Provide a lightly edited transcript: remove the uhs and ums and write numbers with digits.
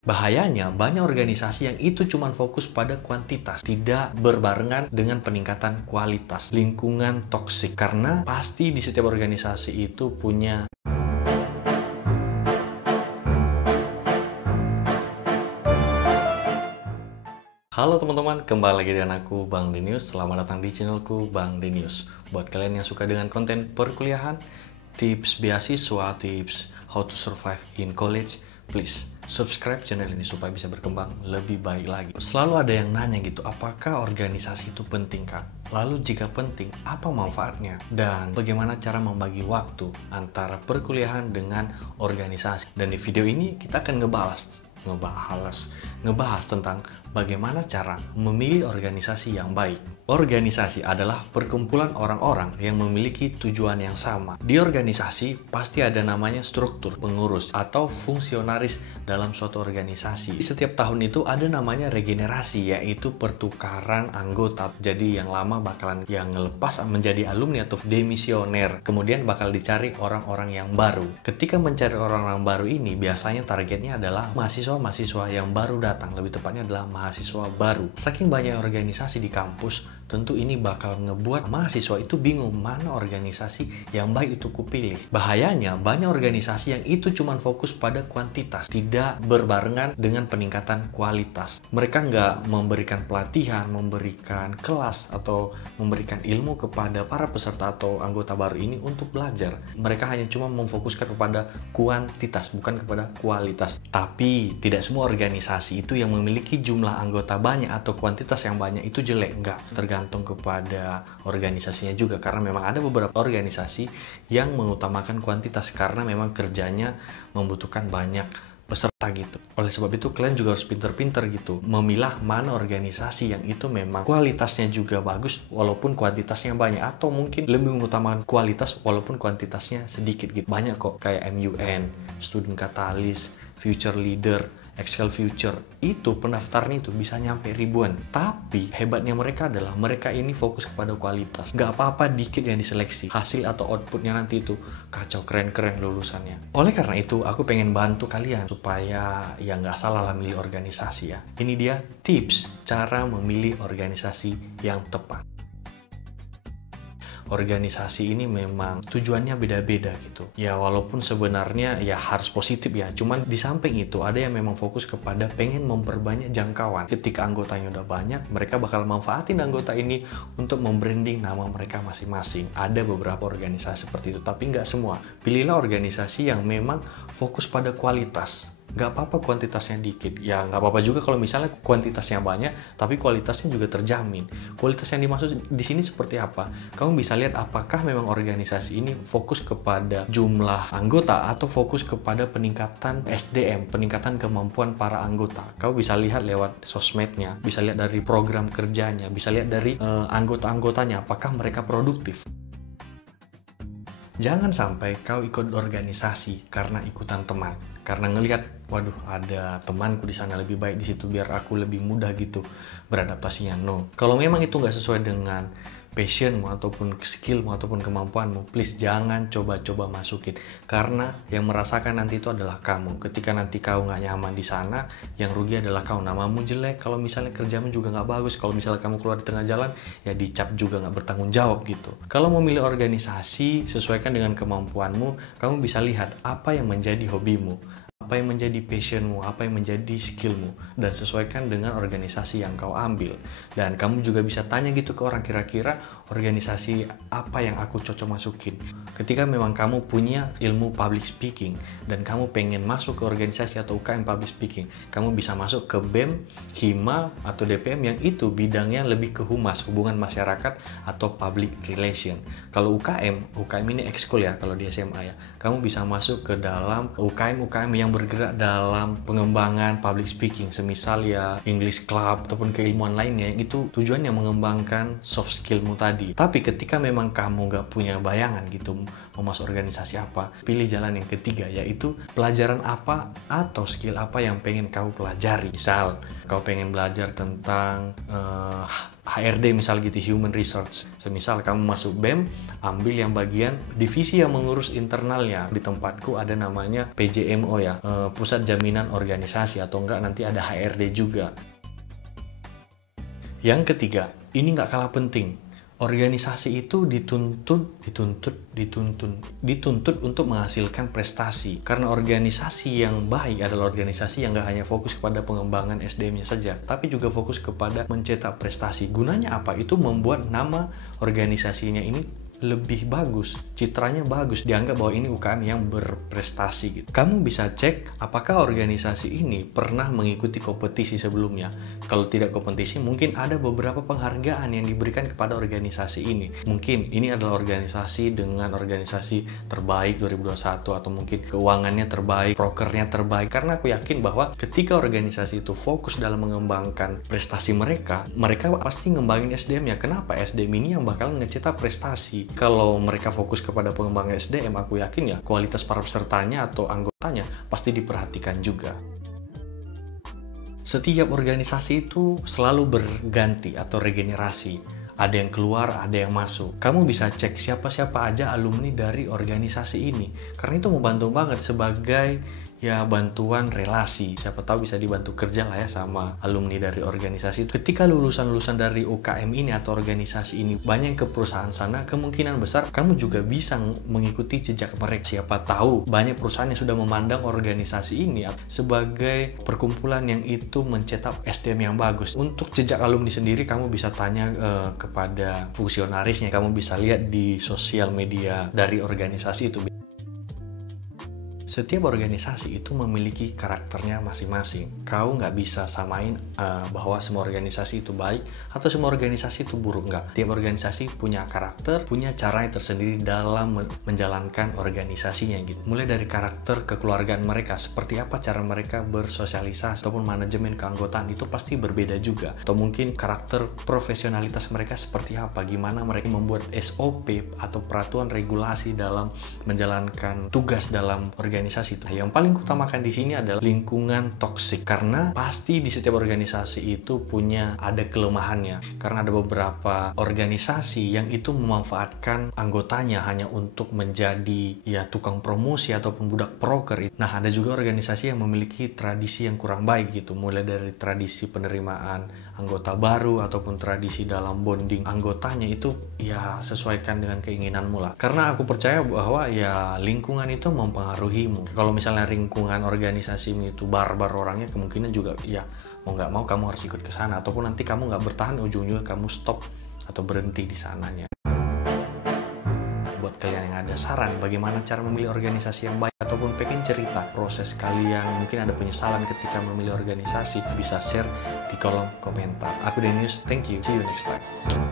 Bahayanya, banyak organisasi yang itu cuma fokus pada kuantitas, tidak berbarengan dengan peningkatan kualitas. Lingkungan toksik, karena pasti di setiap organisasi itu punya. Halo teman-teman, kembali lagi dengan aku Bang Denius. Selamat datang di channelku Bang Denius. Buat kalian yang suka dengan konten perkuliahan, tips beasiswa, tips how to survive in college, please subscribe channel ini supaya bisa berkembang lebih baik lagi. Selalu ada yang nanya gitu, apakah organisasi itu penting Kak? Lalu jika penting, apa manfaatnya? Dan bagaimana cara membagi waktu antara perkuliahan dengan organisasi? Dan di video ini kita akan ngebahas tentang bagaimana cara memilih organisasi yang baik. Organisasi adalah perkumpulan orang-orang yang memiliki tujuan yang sama. Di organisasi pasti ada namanya struktur, pengurus, atau fungsionaris dalam suatu organisasi. Setiap tahun itu ada namanya regenerasi, yaitu pertukaran anggota. Jadi yang lama bakalan yang ngelepas menjadi alumni atau demisioner. Kemudian bakal dicari orang-orang yang baru. Ketika mencari orang-orang baru ini, biasanya targetnya adalah mahasiswa yang baru datang. Lebih tepatnya adalah mahasiswa baru. Saking banyak organisasi di kampus, tentu ini bakal ngebuat mahasiswa itu bingung mana organisasi yang baik itu kupilih. Bahayanya, banyak organisasi yang itu cuma fokus pada kuantitas, tidak berbarengan dengan peningkatan kualitas. Mereka nggak memberikan pelatihan, memberikan kelas, atau memberikan ilmu kepada para peserta atau anggota baru ini untuk belajar. Mereka hanya cuma memfokuskan kepada kuantitas, bukan kepada kualitas. Tapi tidak semua organisasi itu yang memiliki jumlah anggota banyak atau kuantitas yang banyak itu jelek. Enggak, tergantung kepada organisasinya juga, karena memang ada beberapa organisasi yang mengutamakan kuantitas karena memang kerjanya membutuhkan banyak peserta gitu. Oleh sebab itu kalian juga harus pinter-pinter gitu memilah mana organisasi yang itu memang kualitasnya juga bagus walaupun kuantitasnya banyak, atau mungkin lebih mengutamakan kualitas walaupun kuantitasnya sedikit gitu. Banyak kok kayak MUN, Student Catalyst, Future Leader, Excel Future, itu pendaftarnya itu bisa nyampe ribuan. Tapi hebatnya mereka adalah mereka ini fokus kepada kualitas. Gak apa-apa dikit yang diseleksi, hasil atau outputnya nanti itu kacau, keren-keren lulusannya. Oleh karena itu aku pengen bantu kalian supaya ya nggak salah lah milih organisasi ya. Ini dia tips cara memilih organisasi yang tepat. Organisasi ini memang tujuannya beda-beda gitu. Ya walaupun sebenarnya ya harus positif ya. Cuman di samping itu ada yang memang fokus kepada pengen memperbanyak jangkauan. Ketika anggotanya udah banyak, mereka bakal manfaatin anggota ini untuk membranding nama mereka masing-masing. Ada beberapa organisasi seperti itu, tapi nggak semua. Pilihlah organisasi yang memang fokus pada kualitas. Nggak apa-apa kuantitasnya dikit, ya nggak apa-apa juga kalau misalnya kuantitasnya banyak tapi kualitasnya juga terjamin. Kualitas yang dimaksud di sini seperti apa? Kamu bisa lihat apakah memang organisasi ini fokus kepada jumlah anggota atau fokus kepada peningkatan SDM, peningkatan kemampuan para anggota. Kamu bisa lihat lewat sosmednya, bisa lihat dari program kerjanya, bisa lihat dari anggota-anggotanya apakah mereka produktif. Jangan sampai kau ikut organisasi karena ikutan teman, karena ngelihat, waduh ada temanku di sana lebih baik di situ biar aku lebih mudah gitu beradaptasinya. No, kalau memang itu nggak sesuai dengan passionmu ataupun skillmu ataupun kemampuanmu, please jangan coba-coba masukin, karena yang merasakan nanti itu adalah kamu. Ketika nanti kau nggak nyaman di sana, yang rugi adalah kau. Namamu jelek, kalau misalnya kerjamu juga nggak bagus, kalau misalnya kamu keluar di tengah jalan ya dicap juga nggak bertanggung jawab gitu. Kalau memilih organisasi sesuaikan dengan kemampuanmu. Kamu bisa lihat apa yang menjadi hobimu, apa yang menjadi passionmu, apa yang menjadi skillmu, dan sesuaikan dengan organisasi yang kau ambil. Dan kamu juga bisa tanya gitu ke orang, kira-kira organisasi apa yang aku cocok masukin. Ketika memang kamu punya ilmu public speaking dan kamu pengen masuk ke organisasi atau UKM public speaking, kamu bisa masuk ke BEM, HIMA, atau DPM yang itu bidangnya lebih ke humas, hubungan masyarakat atau public relation. Kalau UKM ini ekskul ya kalau di SMA ya. Kamu bisa masuk ke dalam UKM yang bergerak dalam pengembangan public speaking, semisal ya English Club ataupun keilmuan lainnya yang itu tujuannya mengembangkan soft skillmu tadi. Tapi ketika memang kamu nggak punya bayangan gitu mau masuk organisasi apa, pilih jalan yang ketiga, yaitu pelajaran apa atau skill apa yang pengen kau pelajari. Misal kau pengen belajar tentang HRD misal gitu, Human Research. Semisal kamu masuk BEM, ambil yang bagian divisi yang mengurus internalnya. Di tempatku ada namanya PJMO ya, Pusat Jaminan Organisasi, atau enggak nanti ada HRD juga. Yang ketiga, ini nggak kalah penting. Organisasi itu dituntut untuk menghasilkan prestasi. Karena organisasi yang baik adalah organisasi yang nggak hanya fokus kepada pengembangan SDM-nya saja, tapi juga fokus kepada mencetak prestasi. Gunanya apa? Itu membuat nama organisasinya ini lebih bagus, citranya bagus, dianggap bahwa ini UKM yang berprestasi gitu. Kamu bisa cek apakah organisasi ini pernah mengikuti kompetisi sebelumnya. Kalau tidak kompetisi, mungkin ada beberapa penghargaan yang diberikan kepada organisasi ini. Mungkin ini adalah organisasi dengan organisasi terbaik 2021, atau mungkin keuangannya terbaik, prokernya terbaik. Karena aku yakin bahwa ketika organisasi itu fokus dalam mengembangkan prestasi mereka pasti ngembangin SDM-nya. Kenapa? SDM ini yang bakal ngecetak prestasi. Kalau mereka fokus kepada pengembangan SDM, aku yakin ya kualitas para pesertanya atau anggotanya pasti diperhatikan juga. Setiap organisasi itu selalu berganti atau regenerasi. Ada yang keluar, ada yang masuk. Kamu bisa cek siapa-siapa aja alumni dari organisasi ini. Karena itu membantu banget sebagai ya bantuan relasi. Siapa tahu bisa dibantu kerja lah ya sama alumni dari organisasi itu. Ketika lulusan-lulusan dari UKM ini atau organisasi ini banyak ke perusahaan sana, kemungkinan besar kamu juga bisa mengikuti jejak mereka. Siapa tahu banyak perusahaan yang sudah memandang organisasi ini sebagai perkumpulan yang itu mencetak SDM yang bagus. Untuk jejak alumni sendiri kamu bisa tanya kepada fungsionarisnya. Kamu bisa lihat di sosial media dari organisasi itu. Setiap organisasi itu memiliki karakternya masing-masing. Kau nggak bisa samain bahwa semua organisasi itu baik atau semua organisasi itu buruk. Nggak. Tiap organisasi punya karakter, punya cara yang tersendiri dalam menjalankan organisasinya gitu. Mulai dari karakter kekeluargaan mereka, seperti apa cara mereka bersosialisasi, ataupun manajemen keanggotaan itu pasti berbeda juga. Atau mungkin karakter profesionalitas mereka seperti apa, gimana mereka membuat SOP atau peraturan regulasi dalam menjalankan tugas dalam organisasi itu. Yang paling utamakan di sini adalah lingkungan toksik, karena pasti di setiap organisasi itu punya ada kelemahannya. Karena ada beberapa organisasi yang itu memanfaatkan anggotanya hanya untuk menjadi ya tukang promosi ataupun budak proker. Nah, ada juga organisasi yang memiliki tradisi yang kurang baik gitu, mulai dari tradisi penerimaan anggota baru ataupun tradisi dalam bonding anggotanya itu ya sesuaikan dengan keinginanmu lah. Karena aku percaya bahwa ya lingkungan itu mempengaruhi. Kalau misalnya lingkungan organisasimu itu barbar orangnya, kemungkinan juga ya mau nggak mau kamu harus ikut ke sana, ataupun nanti kamu nggak bertahan, ujung-ujungnya kamu stop atau berhenti di sananya. Buat kalian yang ada saran bagaimana cara memilih organisasi yang baik, ataupun pengen cerita proses kalian, mungkin ada penyesalan ketika memilih organisasi, bisa share di kolom komentar. Aku Denius, thank you, see you next time.